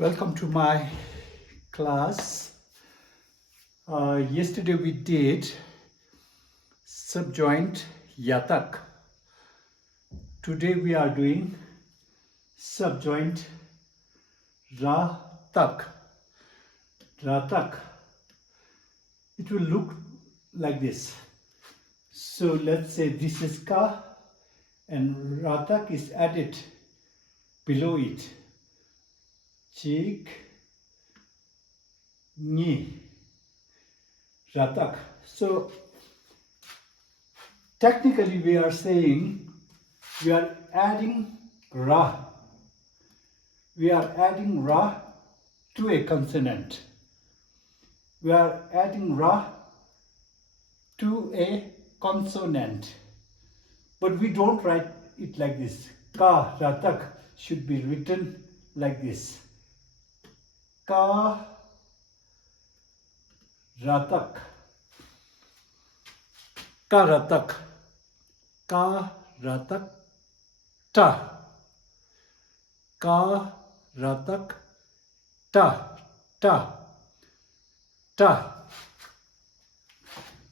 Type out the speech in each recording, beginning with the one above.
Welcome to my class. Yesterday we did subjoint yatak. Today we are doing subjoint ratak. Ratak. It will look like this. So let's say this is ka and ratak is added below it. Chik, ni, ratak. So technically we are saying we are adding ra. We are adding ra to a consonant. We are adding ra to a consonant. But we don't write it like this. Ka, ratak should be written like this. Ka, ratak. Ka, ratak. Ka, ratak. Ta. Ka, ratak. Ta. Ta. Ta.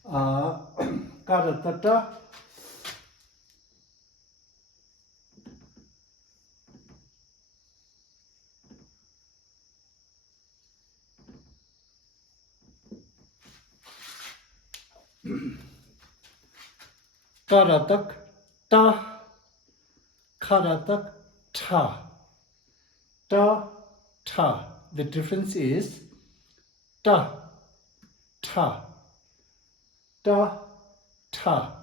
Ka, ratak. Ta. Karatak ta, karatak ta, ta, ta. The difference is ta, ta, ta, ta.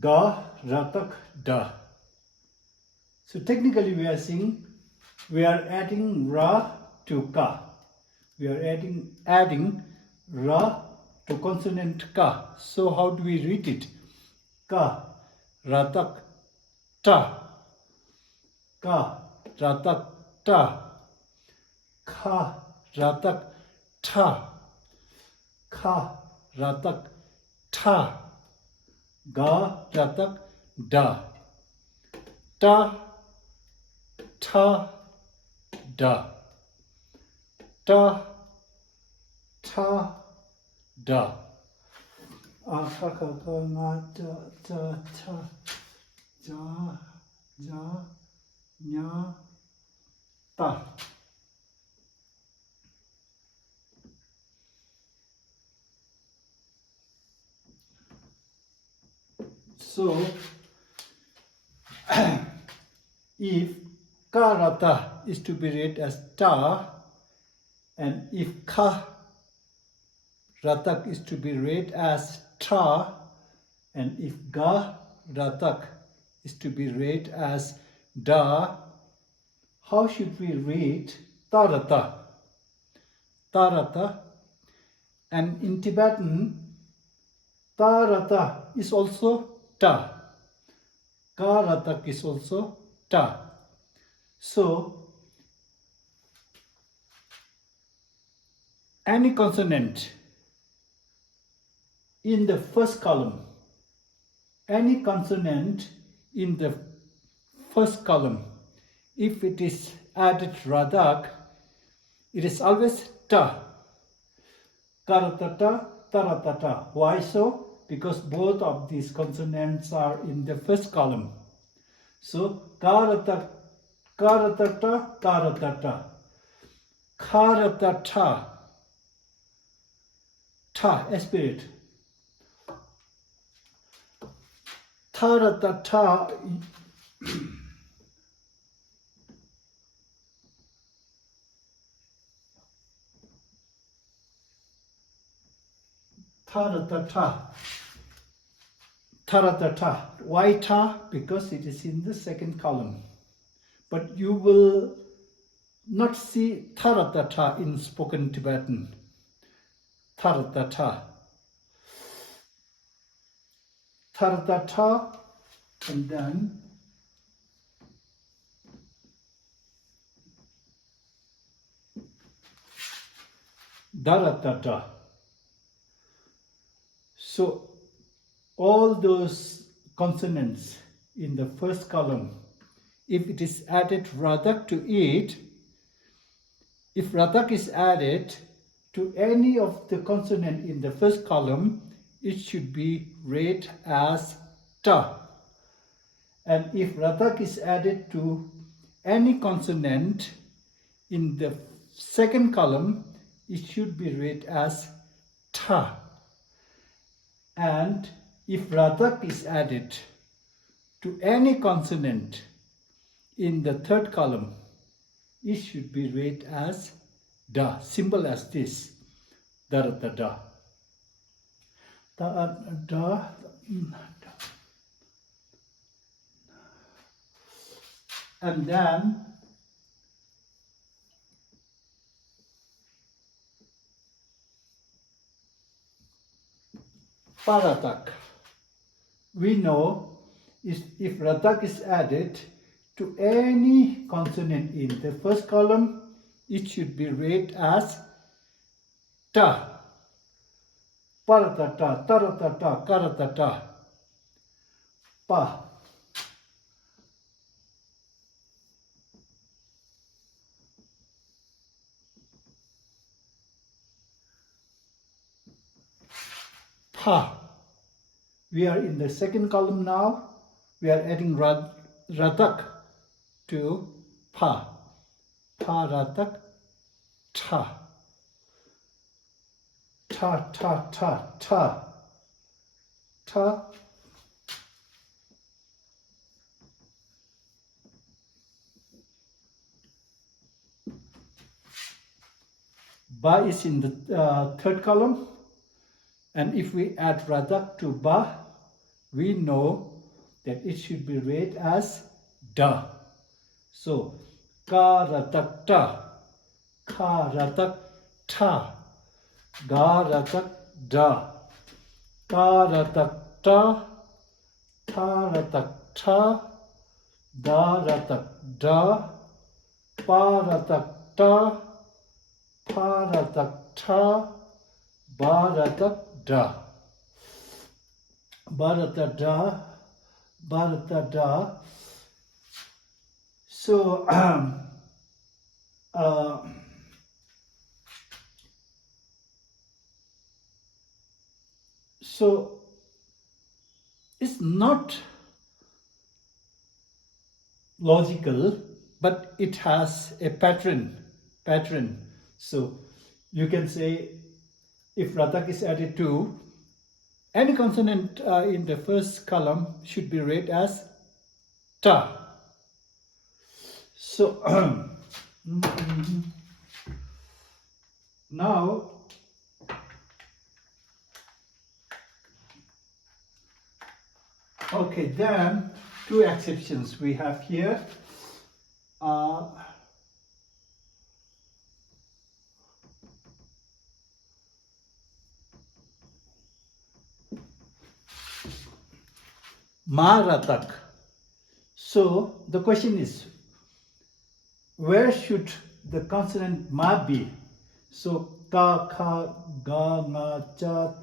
Ga, ratak, da. So technically we are saying we are adding ra to ka. We are adding ra to consonant ka. So how do we read it? Ka, ratak, ta. Ka, ratak, ta. Kha, ratak, ta. Kha, ratak, ta. Ga, ratak, da. Ta, ta, da. Ta, ta, da. Ka, ka, ka, nga, ta, ta, ta. Ja, ja, nya, ta. So, if karata is to be read as ta, and if ka ratak is to be read as ta, and if ga ratak is to be read as da, how should we read tarata? Tarata. And in Tibetan, tarata is also ta. Karatak is also ta. So, any consonant in the first column, any consonant in the first column, if it is added radak, it is always ta. Karatata, taratata. Why so? Because both of these consonants are in the first column. So, karatata, taratata. Karatata. Ta, aspirate. Taratata. Taratata. Taratata. Why ta? Because it is in the second column. But you will not see taratata in spoken Tibetan. Taratata. Taratata. And then Daratata. So all those consonants in the first column, if it is added radak to it, if radak is added to any of the consonant in the first column, it should be read as ta. And if radak is added to any consonant in the second column, it should be read as ta. And if radak is added to any consonant in the third column, it should be read as da. Simple as this. Da da da. Da da. And then paratak. We know if ratak is added to any consonant in the first column, it should be read as ta. Paratata, taratata, karatata. Pa. Pa. We are in the second column now. We are adding ratak to pa. Pa ratak, ta. Ta, ta, ta, ta. Ta. Ba is in the third column. And if we add radak to ba, we know that it should be read as da. So, ka ratak ta, ka ratak ta, ga ratak da, ka ratak ta, ta ratak ta, da ratak da, pa ratak ta, pa ratak ta, ba ratak da. Bharata da, Bharata da. So, so it's not logical, but it has a pattern. So you can say if ratak is added to any consonant in the first column should be read as ta. So now okay, then two exceptions we have here. Ma ratak. So the question is, where should the consonant ma be? So ka, kha, ga, nga, cha,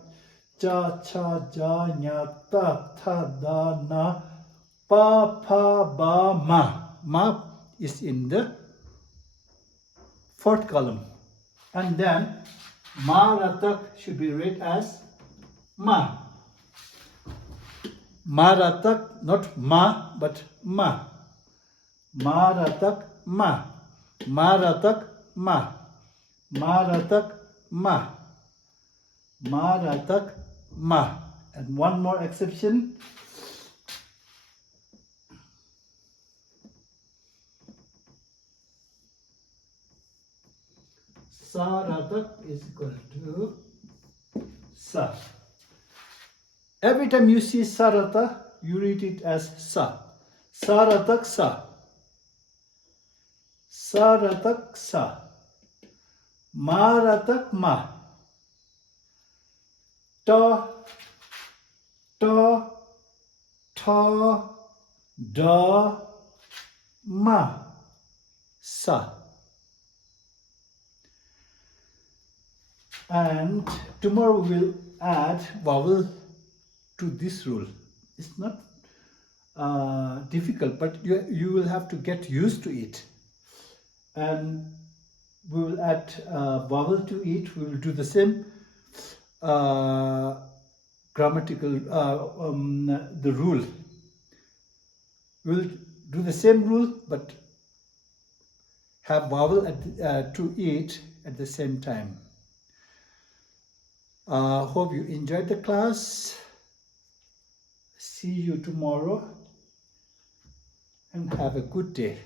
cha, cha, ja, nya, ta, tha, da, na, pa, pha, ba, ma. Ma is in the fourth column. And then ma ratak should be read as ma. Ma ratak, not ma, but ma. Ma ratak, ma. Ma ratak, ma. Ma ratak, ma. Ma ratak, ma. And one more exception. Sa ratak is equal to sa. Every time you see sarata, you read it as sa. Saratak sa. Saratak sa. Maratak ma. Ta, ta, ta, da, ma. Sa. And tomorrow we'll add vowel to this rule. It's not difficult, but you will have to get used to it. And we will add vowel to it. We will do the same grammatical, the rule. We'll do the same rule, but have vowel to it at the same time. Hope you enjoyed the class. See you tomorrow and have a good day.